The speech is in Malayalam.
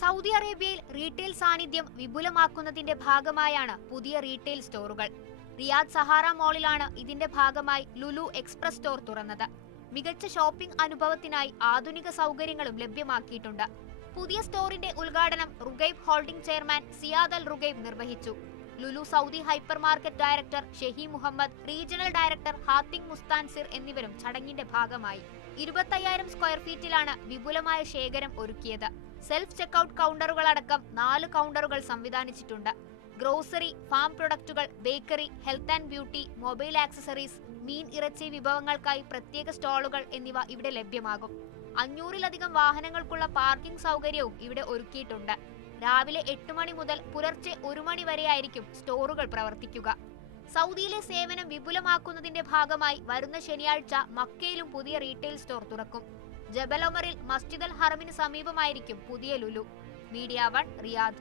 സൗദി അറേബ്യയിൽ റീറ്റെയിൽ സാന്നിധ്യം വിപുലമാക്കുന്നതിന്റെ ഭാഗമായാണ് പുതിയ റീറ്റെയിൽ സ്റ്റോറുകൾ. റിയാദ് സഹാറ മോളിലാണ് ഇതിന്റെ ഭാഗമായി ലുലു എക്സ്പ്രസ് സ്റ്റോർ തുറന്നത്. മികച്ച ഷോപ്പിംഗ് അനുഭവത്തിനായി ആധുനിക സൗകര്യങ്ങളും ലഭ്യമാക്കിയിട്ടുണ്ട്. പുതിയ സ്റ്റോറിന്റെ ഉദ്ഘാടനം Rugaib holding chairman Ziyad Al Rugaib നിർവഹിച്ചു. Lulu Saudi hyper market director Shehim Muhammad, regional director Hatim Mustansir എന്നിവരും ചടങ്ങിന്റെ ഭാഗമായി. 25,000 സ്ക്വയർ ഫീറ്റിലാണ് വിപുലമായ ശേഖരം ഒരുക്കിയത്. സെൽഫ് ചെക്കൌട്ട് കൗണ്ടറുകളടക്കം 4 കൗണ്ടറുകൾ സംവിധാനിച്ചിട്ടുണ്ട്. ഗ്രോസറി, ഫാം പ്രൊഡക്റ്റുകൾ, bakery, health and beauty, mobile accessories, മീൻ, ഇറച്ചി വിഭവങ്ങൾക്കായി പ്രത്യേക സ്റ്റോളുകൾ എന്നിവ ഇവിടെ ലഭ്യമാകും. 500-ലധികം വാഹനങ്ങൾക്കുള്ള പാർക്കിംഗ് സൗകര്യവും ഇവിടെ ഒരുക്കിയിട്ടുണ്ട്. രാവിലെ 8 മണി മുതൽ പുലർച്ചെ 1 മണി വരെയായിരിക്കും സ്റ്റോറുകൾ പ്രവർത്തിക്കുക. സൗദിയിലെ സേവനം വിപുലമാക്കുന്നതിന്റെ ഭാഗമായി വരുന്ന ശനിയാഴ്ച മക്കയിലും പുതിയ റീറ്റെയിൽ സ്റ്റോർ തുറക്കും. ജബൽ ഒമറിൽ മസ്ജിദ് അൽ ഹറമിന് സമീപമായിരിക്കും പുതിയ ലുലു. Media 1 Riyadh.